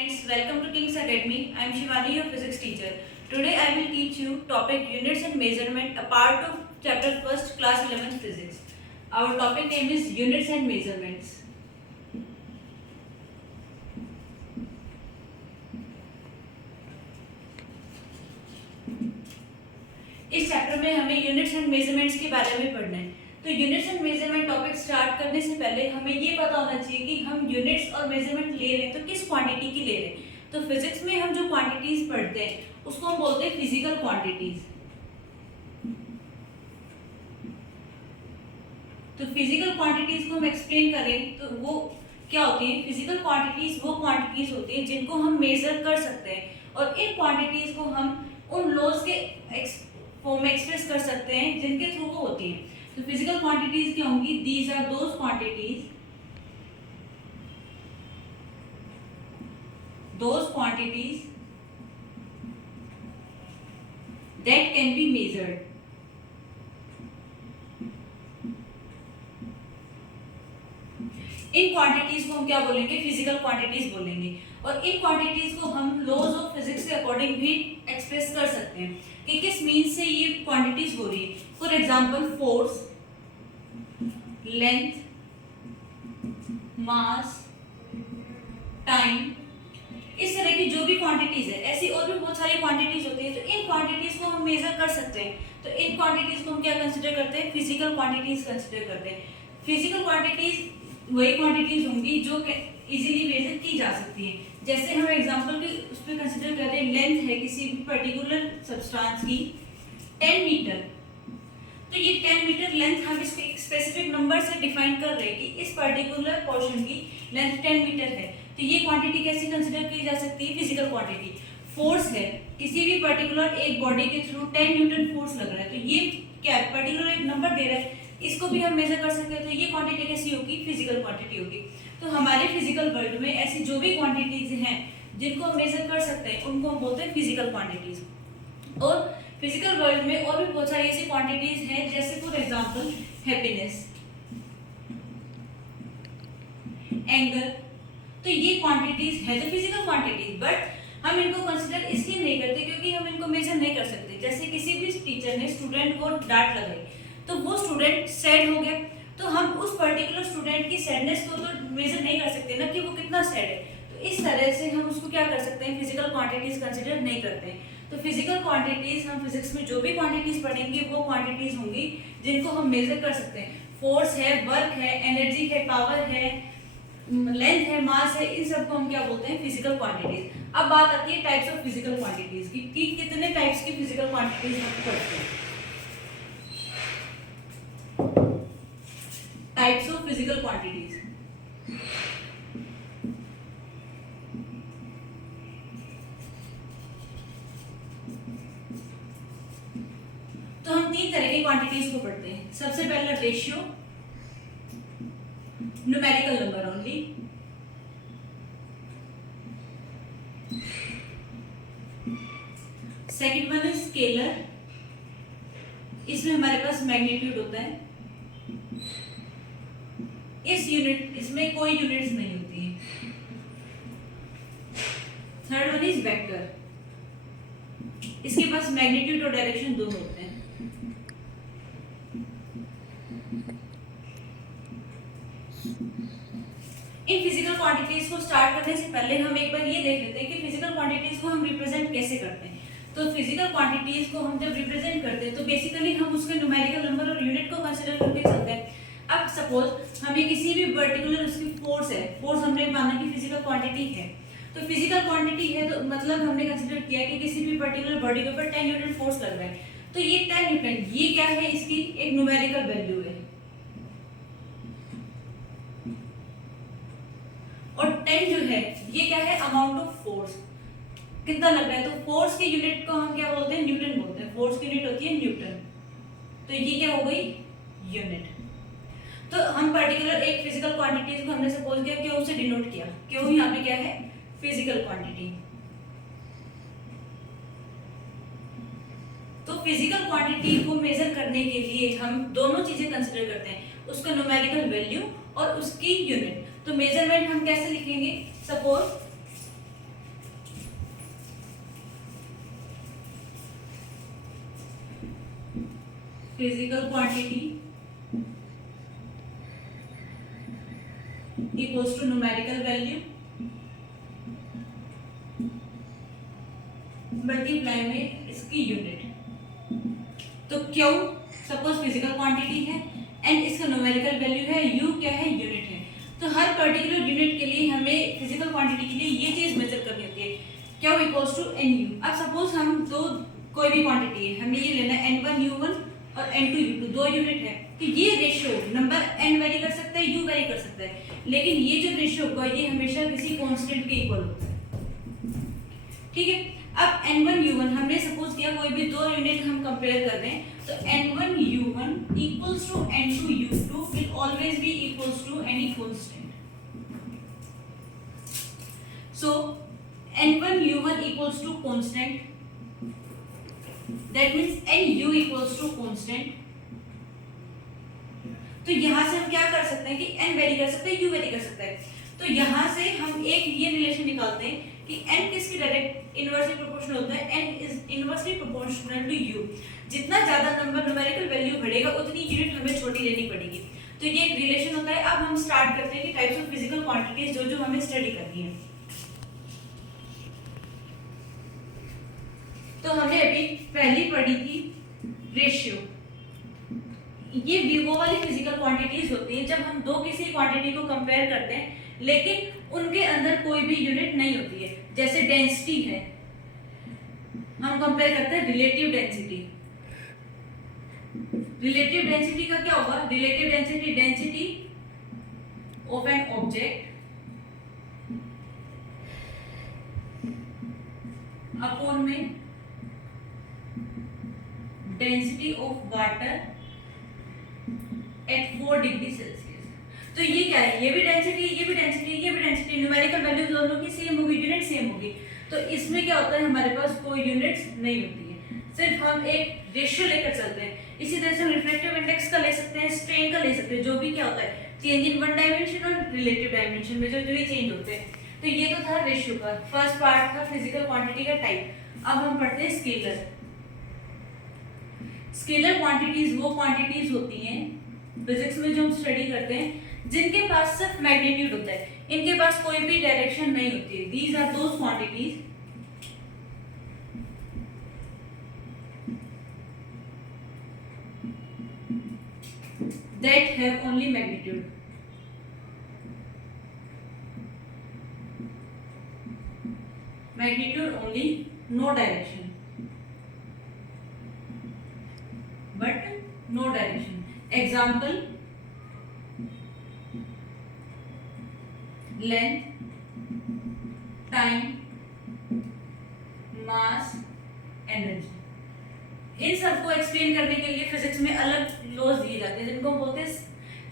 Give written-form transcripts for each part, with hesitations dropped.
Friends, welcome to King's Academy. I am Shivani, your physics teacher. Today I will teach you topic units and measurement, a part of chapter 1st, class 11th physics. Our topic name is units and measurements. इस chapter में हमें units and measurements के बारे में पढ़ना है। तो units and measurement topic start करने से पहले हमें ये पता होना चाहिए कि हम यूनिट्स और मेजरमेंट ले रहे हैं तो किस क्वांटिटी की ले रहे हैं। तो फिजिक्स में हम जो क्वांटिटीज पढ़ते हैं उसको हम बोलते हैं फिजिकल क्वांटिटीज। तो फिजिकल क्वांटिटीज को हम एक्सप्लेन करें तो वो क्या होती है। फिजिकल क्वांटिटीज वो क्वांटिटीज होती है जिनको हम मेजर कर सकते हैं और इन क्वांटिटीज को हम उन लॉज के फॉर्म में एक्सप्रेस कर सकते हैं जिनके थ्रू वो होती है। तो फिजिकल क्वांटिटीज क्या होंगी? These are those quantities that can be measured. इन क्वांटिटीज को हम क्या बोलेंगे? फिजिकल क्वांटिटीज बोलेंगे। और इन क्वांटिटीज को हम लॉज ऑफ फिजिक्स के अकॉर्डिंग भी एक्सप्रेस कर सकते हैं कि किस मीन्स से ये क्वांटिटीज हो रही है। For example force, length, mass, time, इस तरह की जो भी क्वांटिटीज है, ऐसी और भी बहुत सारी क्वांटिटीज होती है। तो इन क्वांटिटीज को हम मेजर कर सकते हैं। तो इन क्वांटिटीज को हम क्या कंसिडर करते हैं? फिजिकल क्वांटिटीज कंसिडर करते हैं। फिजिकल क्वांटिटीज वही क्वांटिटीज होंगी जो इजीली मेजर की जा सकती है। जैसे हम एग्जांपल के उस पर कंसिडर कर रहे हैं, लेंथ है किसी भी पर्टिकुलर सब्सटेंस की 10 मीटर। तो ये 10 मीटर लेंथ हम इसके स्पेसिफिक नंबर से डिफाइन कर रहे हैं कि इस पर्टिकुलर पोर्शन की लेंथ 10 मीटर है। तो ये क्वांटिटी कैसे कंसिडर की जा सकती है? Physical quantity. फोर्स है, किसी भी पर्टिकुलर एक बॉडी के थ्रू 10 न्यूटन फोर्स लग रहा है। तो ये क्या है? पर्टिकुलर एक नंबर दे रहा है, इसको भी हम मेजर कर सकते हैं। तो ये क्वांटिटी कैसी होगी? फिजिकल क्वांटिटी होगी। तो हमारे फिजिकल वर्ल्ड में ऐसी जो भी क्वांटिटीज हैं जिनको हम मेजर कर सकते हैं उनको हम बोलते हैं फिजिकल क्वांटिटीज। और फिजिकल वर्ल्ड में और भी बहुत सारी ऐसी क्वांटिटीज हैं, जैसे फॉर एग्जांपल हैप्पीनेस, एंगर। तो ये क्वांटिटीज है तो फिजिकल क्वांटिटीज, बट हम इनको कंसिडर इसलिए नहीं करते क्योंकि हम इनको मेजर नहीं कर सकते। जैसे किसी भी टीचर ने स्टूडेंट को डांट लगाई तो वो स्टूडेंट सैड हो गया, तो हम उस पर्टिकुलर स्टूडेंट की सैडनेस को तो मेजर नहीं कर सकते ना कि वो कितना सैड है। तो इस तरह से हम उसको क्या कर सकते हैं? फिजिकल क्वांटिटीज कंसिडर नहीं करते हैं। तो फिजिकल क्वांटिटीज हम फिजिक्स में जो भी क्वांटिटीज पढ़ेंगे वो क्वांटिटीज होंगी जिनको हम मेजर कर सकते हैं। फोर्स है, वर्क है, एनर्जी है, पावर है, लेंथ है, मास है, इन सबको हम क्या बोलते हैं? Physical quantities. अब बात आती है टाइप्स ऑफ फिजिकल क्वांटिटीज की कि कितने टाइप्स की फिजिकल क्वांटिटीज हम पढ़ते हैं। Types of physical quantities. तो हम तीन तरह की क्वांटिटीज को पढ़ते हैं। सबसे पहला ratio, numerical number only. Second one is scalar, इसमें हमारे पास मैग्नीट्यूड होता है। इसमें कोई यूनिट्स नहीं होती है। थर्ड वन इज वेक्टर, इसके पास मैग्नीट्यूड और डायरेक्शन दोनों होते हैं। इन फिजिकल क्वांटिटीज को स्टार्ट करने से पहले हम एक बार ये देख लेते हैं कि फिजिकल क्वांटिटीज को हम रिप्रेजेंट कैसे करते हैं। तो फिजिकल क्वांटिटीज को हम जब रिप्रेजेंट करते हैं तो बेसिकली हम उसके न्यूमेरिकल नंबर और यूनिट को कंसीडर करके चलते हैं। अब सपोज हमें किसी भी पर्टिकुलर उसकी फोर्स है, फोर्स हमने माना कि फिजिकल क्वांटिटी है। तो फिजिकल क्वांटिटी है तो मतलब हमने कंसीडर किया कि किसी भी पर्टिकुलर बॉडी के ऊपर 10 न्यूटन फोर्स लग रहा है। तो ये 10 न्यूटन ये क्या है? इसकी एक न्यूमेरिकल वैल्यू है। और 10 जो है ये क्या है? अमाउंट ऑफ फोर्स, कितना लग रहा है। तो फोर्स की यूनिट को हम क्या बोलते हैं? न्यूटन बोलते हैं। फोर्स की यूनिट होती है न्यूटन। तो ये क्या हो गई? यूनिट। तो हम पर्टिकुलर एक फिजिकल क्वांटिटीज को हमने सपोज किया क्यों से डिनोट किया, क्यों यहाँ पे क्या है? Physical quantity. तो फिजिकल क्वांटिटी को मेजर करने के लिए हम दोनों चीजें कंसिडर करते हैं, उसका न्यूमेरिकल वैल्यू और उसकी यूनिट। तो मेजरमेंट हम कैसे लिखेंगे? Suppose physical quantity equals to numerical value multiply में इसकी यूनिट। तो क्यू सपोज फिजिकल क्वांटिटी है एंड इसका न्यूमेरिकल वैल्यू है, यू क्या है, यूनिट है। तो हर पर्टिकुलर यूनिट के लिए हमें फिजिकल क्वांटिटी के लिए ये चीज मेजर करनी होती है, Q equals to N U. अब सपोज हम दो कोई भी क्वांटिटी है, हमें ये लेना है n1 u1 और n2 u2, दो यूनिट है। तो ये रेशियो नंबर n वेरी कर सकता है, u वेरी कर सकता है, लेकिन ये जो रेशियो होगा ये हमेशा किसी कांस्टेंट के इक्वल होता है। ठीक है, अब n1 u1 हमने सपोज किया कोई भी दो यूनिट हम कंपेयर कर रहे हैं, तो n1 u1 equals to n2 u2 will always be equals to any constant. So n1 u1 equals to constant, that means nu equals to constant। तो यहां से हम क्या कर सकते हैं कि n वेरी कर सकते हैं, u वेरी कर सकता है। तो यहां से हम एक ये रिलेशन निकालते हैं कि n किसकी डायरेक्ट इनवर्सली प्रोपोर्शनल होता है, n is inversely proportional to u। जितना ज्यादा नंबर न्यूमेरिकल वैल्यू बढ़ेगा उतनी यूनिट हमें छोटी लेनी पड़ेगी। तो ये एक रिलेशन होता है। अब हम स्टार्ट करते हैं कि टाइप्स ऑफ फिजिकल क्वांटिटीज जो जो हमें स्टडी करनी है। तो हमने अभी पहली पढ़ी थी रेशियो। ये वो वाली फिजिकल क्वांटिटीज होती हैं जब हम दो किसी क्वांटिटी को कंपेयर करते हैं लेकिन उनके अंदर कोई भी यूनिट नहीं होती है। जैसे डेंसिटी है, हम कंपेयर करते हैं रिलेटिव डेंसिटी। रिलेटिव डेंसिटी का क्या होगा, relative density density of an object upon में density of water at 4 degree Celsius. तो ये क्या है, ये भी डेंसिटी, ये भी डेंसिटी, ये भी डेंसिटी, न्यूमेरिकल वैल्यू दोनों की सेम होगी, यूनिट सेम होगी। तो इसमें क्या होता है, हमारे पास कोई यूनिट्स नहीं होती है, सिर्फ हम एक रेशियो लेकर चलते हैं। इसी तरह से हम रिफ्रैक्टिव इंडेक्स का ले सकते हैं, स्ट्रेन का ले सकते हैं, जो भी क्या होता है चेंज इन वन डायमेंशन और रिलेटिव डायमेंशन में जो भी चेंज होते हैं। तो ये तो था रेशियो का फर्स्ट पार्ट था, फिजिकल क्वांटिटी का टाइप। अब हम पढ़ते हैं स्केलर। स्केलर क्वांटिटीज वो क्वांटिटीज होती हैं फिजिक्स में जो हम स्टडी करते हैं जिनके पास सिर्फ मैग्नीट्यूड होता है, इनके पास कोई भी डायरेक्शन नहीं होती है। These are those quantities that have only magnitude। Magnitude only, no direction, but no direction। Example, length, time, mass, energy। इन सबको एक्सप्लेन करने के लिए फिजिक्स में अलग लॉज दिए जाते हैं जिनको बोलते हैं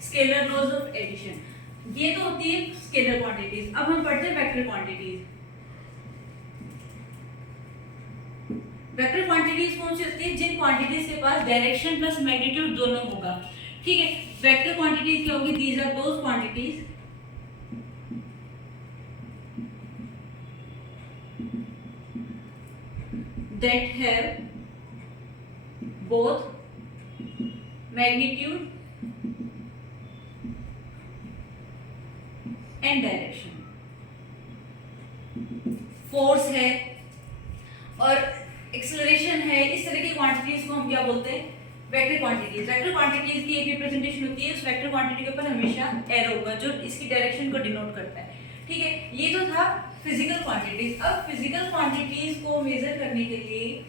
स्केलर लॉज ऑफ एडिशन। ये तो होती है स्केलर क्वांटिटीज। अब हम पढ़ते हैं वेक्टर क्वांटिटीज। वेक्टर क्वांटिटीज कौन सी होती है, जिन क्वांटिटीज के पास डायरेक्शन प्लस मैग्नीट्यूड दोनों होगा। ठीक है, वेक्टर क्वांटिटीज क्या होगी, these are those quantities that have both magnitude and direction। Force है और एक्सेलरेशन है, इस तरह की क्वांटिटीज को हम क्या बोलते हैं, वेक्टर क्वांटिटीज। वेक्टर क्वांटिटीज की एक रिप्रेजेंटेशन होती है, उस वेक्टर क्वांटिटी के ऊपर हमेशा एरो होगा जो इसकी डायरेक्शन को डिनोट करता है। ठीक है, ये तो था फिजिकल क्वांटिटीज। अब फिजिकल क्वांटिटीज को मेजर करने के लिए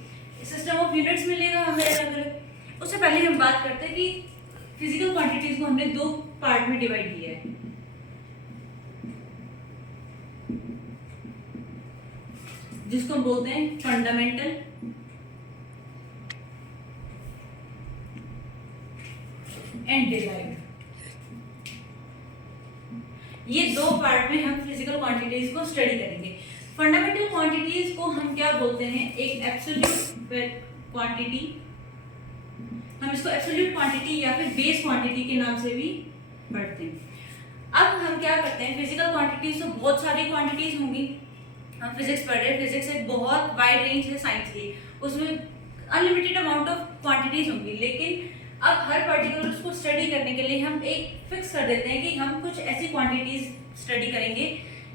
सिस्टम ऑफ यूनिट्स मिलेगा हमें अलग अलग। उससे पहले हम बात करते हैं कि फिजिकल क्वांटिटीज को हमने दो पार्ट में डिवाइड किया है। जिसको हम बोलते हैं फंडामेंटल एंड डिराइव्ड। ये दो पार्ट में हम फिजिकल क्वांटिटीज को स्टडी करेंगे। फंडामेंटल क्वांटिटीज को हम क्या बोलते हैं, एक एब्सोल्यूट क्वांटिटी, हम इसको एब्सोल्यूट क्वांटिटी या फिर बेस क्वांटिटी के नाम से भी पढ़ते हैं। अब हम क्या करते हैं, फिजिकल क्वांटिटीज तो बहुत सारी क्वांटिटीज होंगी। हम फिजिक्स पढ़ रहे हैं, फिजिक्स एक बहुत वाइड रेंज है साइंस की, उसमें अनलिमिटेड अमाउंट ऑफ क्वांटिटीज होंगी। लेकिन अब हर पर्टिकुलर उसको स्टडी करने के लिए हम एक फिक्स कर देते हैं कि हम कुछ ऐसी क्वांटिटीज स्टडी करेंगे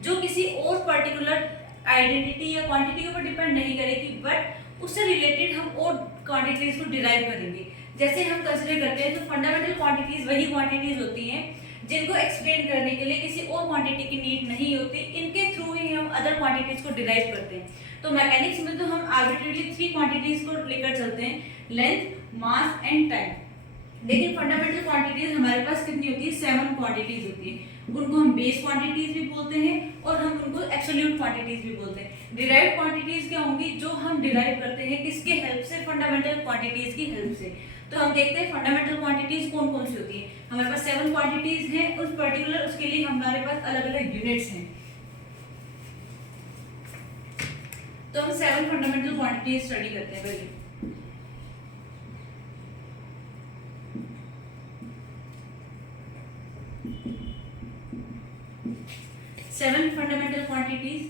जो किसी और पर्टिकुलर आइडेंटिटी या क्वांटिटी के ऊपर डिपेंड नहीं करेगी, बट उससे रिलेटेड हम और क्वांटिटीज को डिराइव करेंगे। जैसे हम कंसिडर करते हैं तो फंडामेंटल क्वांटिटीज वही क्वांटिटीज होती हैं जिनको एक्सप्लेन करने के लिए किसी और क्वांटिटी की नीड नहीं होती, इनके थ्रू ही हम अदर क्वांटिटीज को डिराइव करते हैं। तो मैकेनिक्स में तो हम आर्बिट्रेटली 3 क्वांटिटीज को लेकर चलते हैं, लेंथ, मास एंड टाइम। लेकिन फंडामेंटल क्वांटिटीज हमारे पास कितनी होती है? 7 क्वांटिटीज होती है। उनको हम बेस क्वांटिटीज भी बोलते हैं और हम उनको एब्सोल्यूट क्वांटिटीज भी बोलते हैं। डिराइव्ड क्वांटिटीज क्या होंगी? जो हम डिराइव करते हैं किसके हेल्प से? फंडामेंटल क्वांटिटीज की हेल्प से। तो हम देखते हैं फंडामेंटल क्वांटिटीज कौन कौन सी होती है। हमारे पास 7 क्वांटिटीज हैं, उस पर्टिकुलर उसके लिए हमारे पास अलग अलग यूनिट्स हैं। तो हम 7 फंडामेंटल क्वांटिटीज स्टडी करते हैं पहले। Seven fundamental quantities.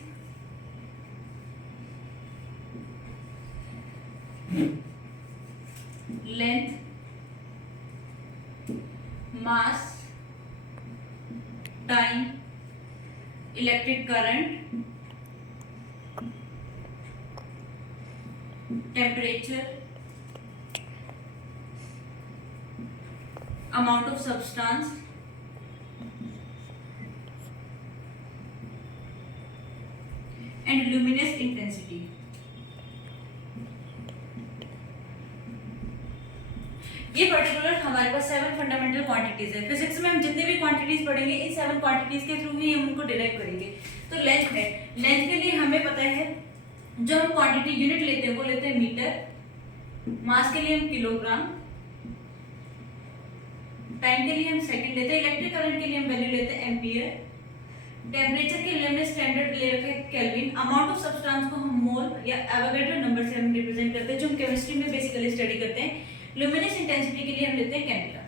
Length, mass, time, electric current, temperature, amount of substance, and luminous intensity. ये पर्टिकुलर हमारे पास 7 फंडामेंटल क्वांटिटीज है। फिजिक्स में हम जितने भी क्वांटिटीज पढ़ेंगे इन 7 क्वांटिटीज के थ्रू ही हम उनको डिराइव करेंगे। तो लेंथ है, लेंथ के लिए हमें पता है जो हम क्वांटिटी यूनिट लेते हैं वो लेते हैं मीटर, मास के लिए हम किलोग्राम, टाइम के लिए हम सेकंड लेते हैं, इलेक्ट्रिक करंट के लिए हम वैल्यू लेते हैं एम्पियर, टेम्परेचर के लिए हमने स्टैंडर्ड ले रखा है केल्विन, अमाउंट ऑफ सब्सटेंस को हम मोल या एवोगैड्रो नंबर से हम रिप्रेजेंट करते हैं जो हम केमिस्ट्री में बेसिकली स्टडी करते हैं। ल्यूमिनस इंटेंसिटी के लिए हम लेते हैं कैंडेला।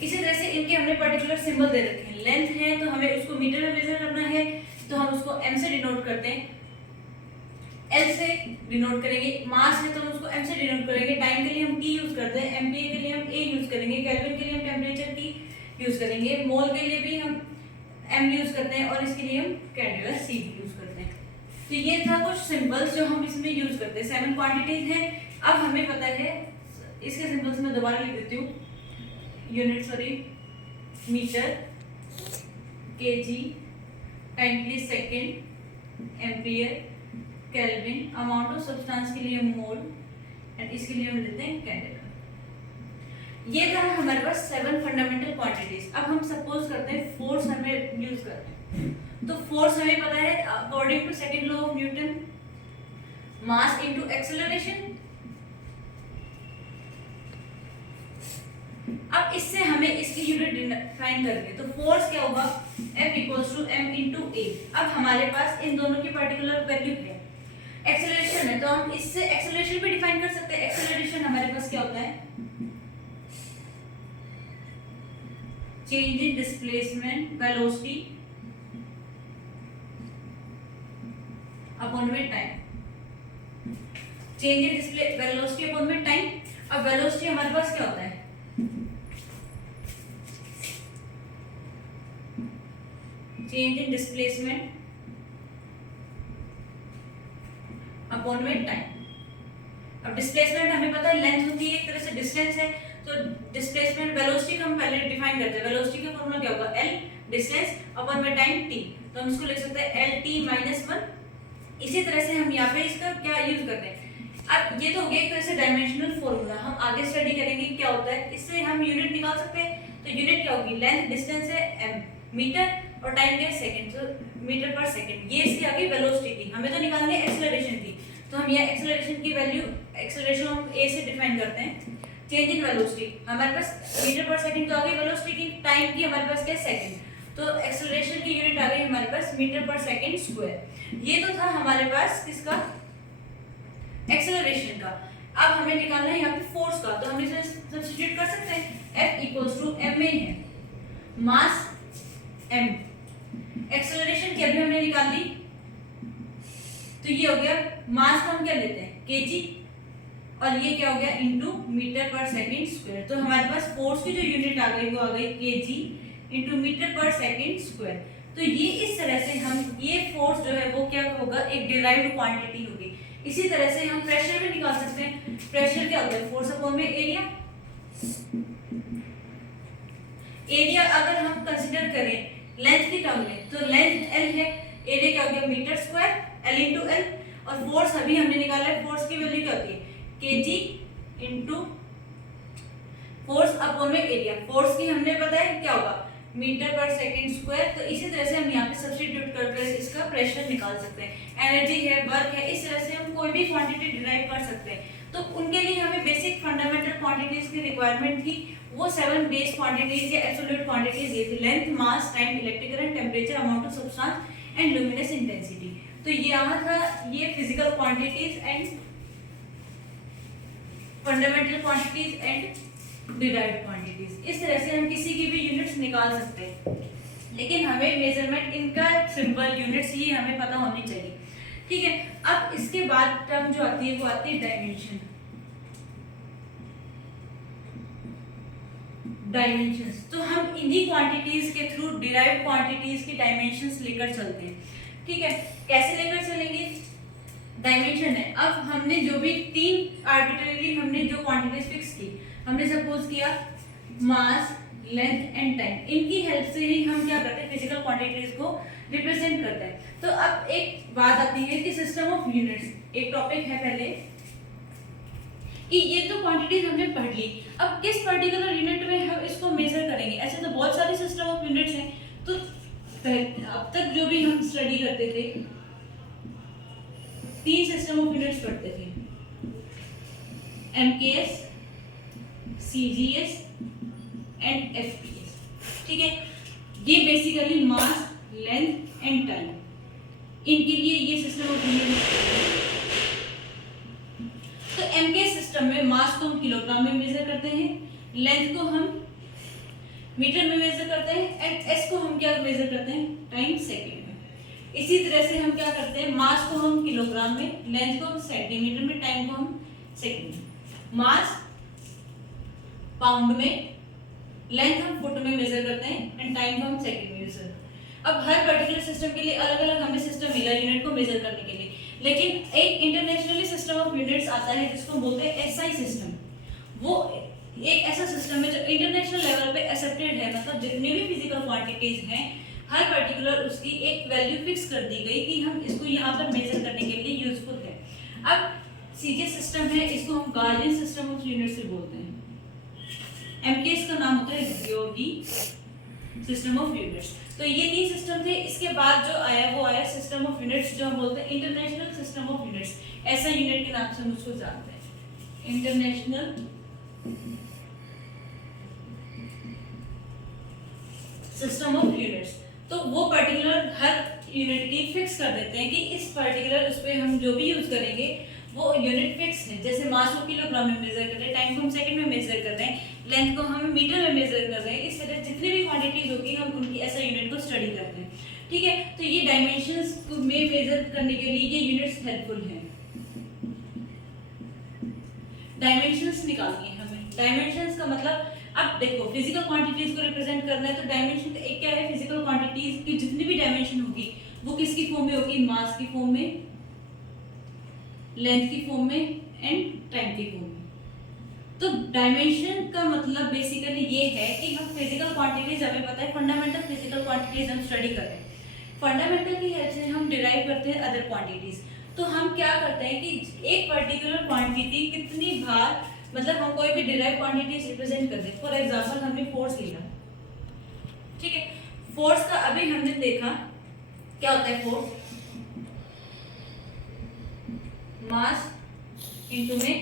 इसी तरह से इनके हमने पर्टिकुलर सिंबल दे रखे हैं। लेंथ है तो हमें उसको मीटर में मेजर करना है तो हम उसको m से डिनोट करते हैं, L से डिनोट करेंगे। मास है तो हम उसको m से डिनोट करेंगे। टाइम के लिए हम t यूज करते हैं, एम्पियर के लिए हम a यूज करेंगे, केल्विन के लिए हम टेम्परेचर t यूज करेंगे, मोल के लिए भी हम m यूज करते हैं और इसके लिए हम कैंडेला c यूज करते हैं। तो ये था कुछ सिंबल्स जो हम इसमें यूज करते हैं। 7 क्वांटिटीज हैं। अब हमें पता है इसके सिंबल्स मैं दोबारा लिख देती हूँ। Unit sorry, metre, kg, time के लिए second, ampere, kelvin, amount of substance के लिए मोल एंड इसके लिए हम लेते हैं कैंडेला। ये था हमारे पास 7 फंडामेंटल क्वांटिटीज। अब हम सपोज करते हैं फोर्स हमें यूज करते हैं। तो फोर्स हमें पता है according to second law of Newton, mass into acceleration. अब इससे हमें इसकी यूनिट डिफाइन करनी है। तो फोर्स क्या होगा? F equals to m into A. अब हमारे पास इन दोनों की पर्टिकुलर वैल्यू है। एक्सेलरेशन है तो हम इससे एक्सेलरेशन भी डिफाइन कर सकते हैं। एक्सेलरेशन हमारे पास क्या होता है? Change in displacement velocity upon में time. Change in display velocity upon में टाइम। अब वेलोसिटी हमारे पास क्या होता है? चेंज इन डिस्प्लेसमेंट अपॉन में टाइम। अब डिस्प्लेसमेंट हमें पता है लेंथ होती है, एक तरह से डिस्टेंस है। तो डिस्प्लेसमेंट वेलोसिटी को हम पहले डिफाइन करते हैं। वेलोसिटी का फॉर्मूला क्या होगा? l डिस्टेंस अपॉन में टाइम t। तो हम इसको लिख सकते हैं lt-1। इसी तरह से हम यहाँ पे इसका क्या यूज करते हैं? अब ये तो हो गया एक तरह से डायमेंशनल फॉर्मूला। हम आगे स्टडी करेंगे क्या होता है। इससे हम यूनिट निकाल सकते हैं। तो यूनिट क्या होगी? लेंथ, डिस्टेंस है m, मीटर और टाइम क्या है? सेकंड। तो मीटर पर सेकंड। ये इसके आगे वेलोसिटी थी, हमें तो निकालनी है एक्सेलरेशन थी। तो हम यहाँ एक्सेलरेशन की वैल्यू, एक्सेलरेशन हम a से डिफाइन करते हैं। चेंज इन वेलोसिटी हमारे पास मीटर पर सेकंड तो आ गई, वेलोसिटी की, टाइम की हमारे पास क्या? सेकंड। तो एक्सेलरेशन की यूनिट आ गई हमारे पास मीटर पर सेकंड स्क्वायर। ये तो था हमारे पास किसका? एक्सेलरेशन का। अब हमें निकालना है यहाँ पे फोर्स का। तो हम इसे सब्स्टिट्यूट कर सकते हैं। F इक्वल्स टू ma है, मास m, एक्सेलरेशन की अभी हमने निकाल ली। तो ये हो गया। मास को हम क्या लेते हैं? kg, और ये क्या हो गया इनटू मीटर पर सेकंड स्क्वायर। तो हमारे पास फोर्स की जो यूनिट आ गई वो आ गई केजी इनटू मीटर पर सेकंड स्क्वायर। तो ये इस तरह से हम ये फोर्स जो है वो क्या होगा एक डिराइव्ड क्वांटिटी होगी। इसी तरह से हम प्रेशर भी निकाल सकते हैं। प्रेशर क्या होता है फोर्स अपॉन में एरिया। एरिया अगर हम कंसीडर करें लेंथ की टर्म में तो लेंथ एल है, एरिया क्या हो गया metre square L into L. और फोर्स अभी हमने निकाला है, फोर्स की वैल्यू क्या होती है केजी इंटू फोर्स अपॉन में एरिया। फोर्स की हमने बताया क्या होगा मीटर पर सेकंड स्क्वायर। तो इसी तरह से हम यहाँ पे सब्स्टिट्यूट करके इसका प्रेशर निकाल सकते हैं। एनर्जी है, वर्क है, इस तरह से हम कोई भी क्वांटिटी डिराइव कर सकते हैं। तो उनके लिए हमें बेसिक फंडामेंटल क्वांटिटीज की रिक्वायरमेंट थी। वो 7 बेस क्वांटिटीज या एब्सोल्यूट क्वांटिटीज ये थी length, mass, time, electric current, temperature, amount of substance and luminous intensity. तो यहाँ था ये physical quantities and fundamental quantities and derived quantities. इस तरह से हम किसी की भी यूनिट्स निकाल सकते हैं, लेकिन हमें मेजरमेंट इनका सिंपल यूनिट्स ही हमें पता होनी चाहिए। ठीक है, अब इसके बाद टर्म जो आती है वो आती है डायमेंशन। डायमेंशंस तो हम इन्हीं क्वांटिटीज के थ्रू डिराइव्ड क्वांटिटीज की डायमेंशंस लेकर चलते हैं। ठीक है, कैसे लेकर चलेंगे डायमेंशन है। अब हमने जो भी 3 आर्बिट्रेरी हमने जो क्वांटिटीज फिक्स की, हमने सपोज किया मास, लेंथ एंड टाइम, इनकी हेल्प से ही हम क्या करते हैं फिजिकल क्वांटिटीज को रिप्रेजेंट करते हैं। तो अब एक बात आती है कि सिस्टम ऑफ यूनिट्स एक टॉपिक है पहले कि ये तो क्वांटिटीज हमने पढ़ ली, अब किस पर्टिकुलर यूनिट में हम इसको मेजर करेंगे। ऐसे तो बहुत सारे सिस्टम ऑफ यूनिट्स हैं। तो अब तक जो भी हम स्टडी करते थे 3 सिस्टम ऑफ यूनिट्स पढ़ते थे, एमकेएस, सीजीएस एंड एफपीएस। ठीक है, ये basically mass, length and time, इनके लिए ये सिस्टम ऑफ यूनिट्स। तो एमकेएस सिस्टम में मास को हम किलोग्राम में मेजर करते हैं, लेंथ को हम मीटर में मेजर करते हैं एंड एस को हम क्या मेजर करते हैं टाइम सेकंड में। इसी तरह से हम क्या करते हैं मास को हम किलोग्राम में, लेंथ को हम सेंटीमीटर में, टाइम को हम सेकंड में। मास पाउंड में, लेंथ हम फुट में मेजर करते हैं एंड टाइम को हम सेकंड में मेजर। अब हर पर्टिकुलर सिस्टम के लिए अलग अलग हमें सिस्टम मिला यूनिट को मेजर करने के लिए, लेकिन एक इंटरनेशनली सिस्टम ऑफ यूनिट्स आता है जिसको बोलते हैं एसआई सिस्टम। वो एक ऐसा सिस्टम है जो इंटरनेशनल लेवल पे एक्सेप्टेड है, मतलब जितनी भी फिजिकल क्वांटिटीज हैं हर पर्टिकुलर उसकी एक वैल्यू फिक्स कर दी गई कि हम इसको यहाँ पर मेजर करने के लिए यूजफुल है। अब सीजीएस सिस्टम है, इसको हम गार्जियन सिस्टम ऑफ यूनिट्स से बोलते हैं। एमकेएस का नाम होता है गयोगी सिस्टम ऑफ यूनिट्स। तो ये 3 सिस्टम थे। इसके बाद जो आया वो आया सिस्टम ऑफ यूनिट्स जो हम बोलते हैं इंटरनेशनल सिस्टम ऑफ यूनिट्स। ऐसा यूनिट के नाम से हम उसको जानते हैं इंटरनेशनल सिस्टम ऑफ यूनिट्स। तो वो पर्टिकुलर हर यूनिट की फिक्स कर देते हैं कि इस पर्टिकुलर उस पर हम जो भी यूज करेंगे वो यूनिट फिक्स है। जैसे मास को किलोग्राम में मेजर कर रहे हैं, टाइम को हम सेकंड में मेजर कर रहे हैं, लेंथ को हम मीटर में मेजर कर रहे हैं। इस तरह जितनी भी क्वांटिटीज होगी हम उनकी ऐसा यूनिट को स्टडी करते हैं। ठीक है, तो ये डायमेंशंस में मेजर करने के लिए ये यूनिट्स हेल्पफुल हैं। डायमेंशंस निकालनी है हमें। डायमेंशंस का मतलब अब देखो फिजिकल क्वांटिटीज को रिप्रेजेंट करना है तो डायमेंशन एक क्या है फिजिकल क्वांटिटीज की जितनी भी डायमेंशन होगी वो किसकी फॉर्म में होगी मास की फॉर्म में, लेंथ की फॉर्म में एंड टाइम की फॉर्म में। तो डायमेंशन का मतलब बेसिकली ये है कि हम फिजिकल क्वांटिटीज हमें पता है फंडामेंटल फिजिकल क्वांटिटीज हम स्टडी कर रहे हैं, फंडामेंटल की हेल्प से हम डिराइव करते हैं अदर क्वांटिटीज। तो हम क्या करते हैं कि एक पर्टिकुलर क्वांटिटी कितनी बार मतलब हम कोई भी डिराइव क्वांटिटीज रिप्रेजेंट करते हैं। फॉर एग्जांपल हमने फोर्स लिया, ठीक है, फोर्स का अभी हमने देखा क्या होता है फोर्स मास इनटू में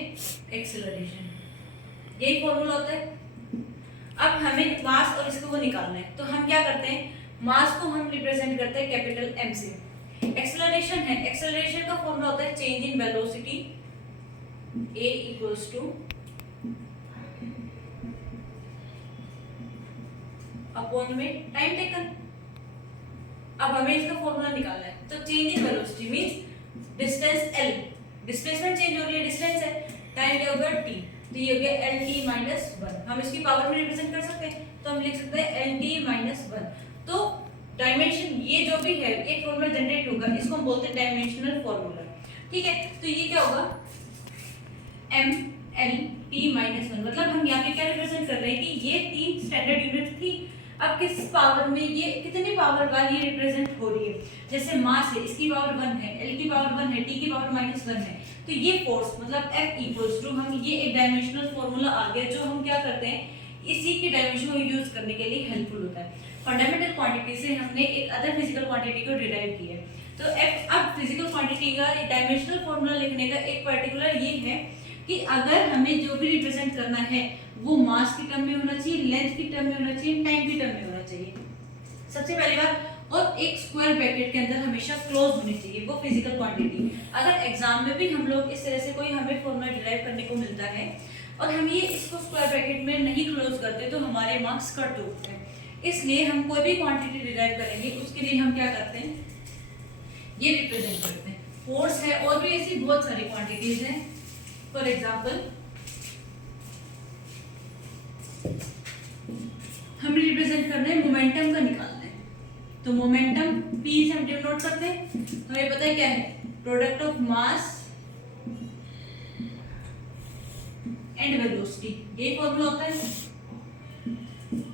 एक्सेलरेशन, यही फॉर्मूला होता है। अब हमें मास और इसको वो निकालना है तो हम क्या करते हैं मास को हम रिप्रेजेंट करते हैं कैपिटल एम से। एक्सेलरेशन है, एक्सेलरेशन का फॉर्मूला होता है change in velocity a equals two upon में टाइम टेकन। अब हमें इसका फॉर्मूला निकालना है तो change in velocity means distance l, displacement change हो रही है डिस्टेंस है, टाइम क्या होगा टी, तो ये हो गया एल टी माइनस वन। हम इसकी पावर में रिप्रेजेंट कर सकते हैं, तो हम लिख सकते हैं एल टी माइनस वन। तो डायमेंशन ये जो भी है एक फॉर्मूला जनरेट होगा, इसको हम बोलते हैं डायमेंशनल फॉर्मूला। ठीक है, तो ये क्या होगा M L T minus one, मतलब हम यहाँ पे क्या रिप्रेजेंट कर रहे हैं कि ये 3 स्टैंडर्ड यूनिट थी, अब किस पावर में ये कितनी पावर वाली ये रिप्रेजेंट हो रही है। जैसे मास है, इसकी पावर 1 है, एल की पावर 1 है, टी की पावर माइनस 1 है, तो ये फोर्स मतलब F इक्वल्स टू, हम ये एक डायमेंशनल फॉर्मूला आ गया जो हम क्या करते हैं इसी के डायमेंशन को यूज करने के लिए हेल्पफुल होता है। फंडामेंटल क्वांटिटी से हमने एक अदर फिजिकल क्वांटिटी को डिराइव किया है, तो F अब फिजिकल क्वांटिटी का डायमेंशनल फॉर्मूला लिखने का एक पर्टिकुलर ये है कि अगर हमें जो भी रिप्रेजेंट करना है वो मास की टर्म में होना चाहिए, लेंथ की टर्म में होना चाहिए, टाइम की टर्म में होना चाहिए, सबसे पहली बात, और एक स्क्वायर ब्रैकेट के अंदर हमेशा क्लोज होनी चाहिए वो फिजिकल क्वांटिटी। अगर एग्जाम में भी हम लोग इस तरह से कोई हमें फॉर्मूला डिराइव करने को मिलता है और हम ये इसको स्क्वायर ब्रैकेट में नहीं क्लोज करते तो हमारे मार्क्स कट होते हैं। इसलिए हम कोई भी क्वांटिटी डिराइव करेंगे उसके लिए हम क्या करते हैं ये रिप्रेजेंट करते हैं। फोर्स है और भी ऐसी बहुत सारी क्वांटिटीज हैं। फॉर एग्जाम्पल हम रिप्रेजेंट करना है मोमेंटम का निकालना है, तो मोमेंटम P से हम डिनोट करते हैं, हमें पता है क्या है product of mass and velocity, ये फॉर्मूला होता है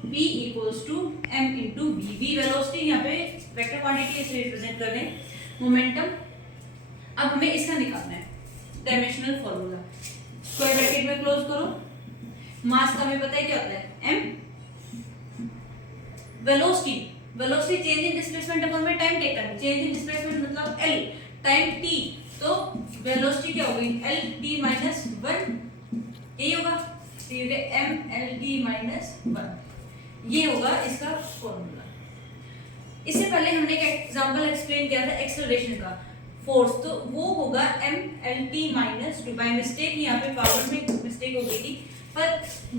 P equals to m into v। v velocity यहाँ पे वेक्टर क्वांटिटी इसे रिप्रेजेंट कर रहे हैं, मोमेंटम। अब हमें इसका निकालना है डायमेंशनल फॉर्मूला, स्क्वायर ब्रैकेट में क्लोज करो, मास का हमें पता है क्या होता है m, velocity change in displacement upon में time taken, change in displacement मतलब l, टाइम t, तो वेलोसिटी क्या होगी l t माइनस 1, यही होगा, तो ये m l t माइनस 1, ये होगा इसका फॉर्मूला। इससे पहले हमने एक एग्जांपल एक्सप्लेन किया था एक्सेलरेशन का, फोर्स, तो वो होगा m l t minus 2, by mistake यहाँ पे पावर में मिस्टेक हो गई थी, पर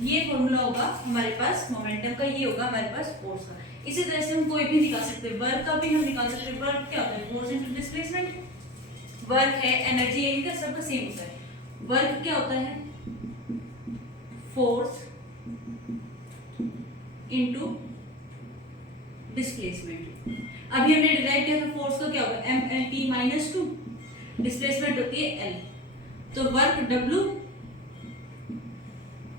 ये फॉर्मूला होगा हमारे पास मोमेंटम का, ये होगा हमारे पास फोर्स का। इसी तरह से हम कोई भी निकाल सकते हैं, वर्क का भी हम निकाल सकते हैं। वर्क क्या होता है फोर्स इनटू डिस्प्लेसमेंट, वर्क है एनर्जी है, इनका सबका सेम होता है। वर्क क्या होता है फोर्स इनटू डिस्प्लेसमेंट। अभी हमने डिराइव किया था फोर्स का क्या होगा m l t minus 2, displacement होती है l, तो work w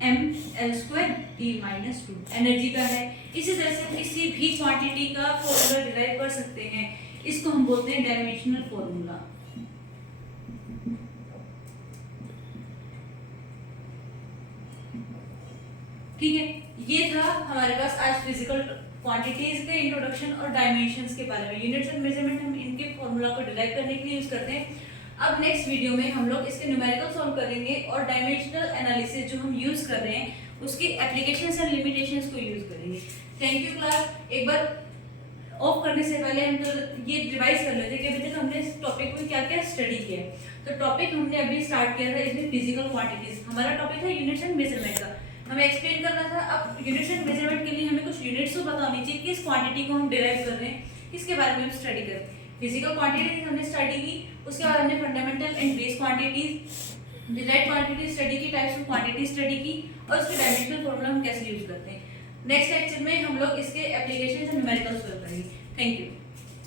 m l square t minus 2 energy का है। इसी तरह से किसी भी क्वांटिटी का फॉर्मूला डिराइव कर सकते हैं, इसको हम बोलते हैं डायमेंशनल फॉर्मूला। ठीक है, ये था हमारे पास आज फिजिकल क्वांटिटीज के इंट्रोडक्शन और डायमेंशंस के बारे में। यूनिट्स एंड मेजरमेंट हम इनके फॉर्मूला को डिराइव करने के लिए यूज करते हैं। अब नेक्स्ट वीडियो में हम लोग इसके न्यूमेरिकल सॉल्व करेंगे और डायमेंशनल एनालिसिस जो हम यूज कर रहे हैं उसकी एप्लीकेशंस एंड लिमिटेशंस को यूज करेंगे। Thank you class. एक बार ऑफ करने से पहले हम तो ये रिवाइज कर लेते हैं कि अभी तक हमने इस टॉपिक में क्या क्या स्टडी किया है। तो टॉपिक हमने अभी स्टार्ट किया था इसमें फिजिकल क्वांटिटीज, हमारा टॉपिक था यूनिट्स एंड मेजरमेंट का, हमें एक्सप्लेन करना था। अब यूनिट्स एंड मेजरमेंट के लिए हमें कुछ यूनिट्स तो पता होनी चाहिए, किस क्वांटिटी को हम डिराइव कर रहे हैं, किसके बारे में हम स्टडी कर रहे हैं। फिजिकल क्वांटिटीज हमने स्टडी की, उसके बाद हमने fundamental and base quantities, derive quantity study की, टाइप्स ऑफ क्वांटिटी स्टडी की, और उसके डायमेंशनल फॉर्मूला हम कैसे यूज करते हैं। नेक्स्ट लेक्चर में हम लोग इसके एप्लीकेशंस एंड न्यूमेरिकल्स करेंगे। Thank you.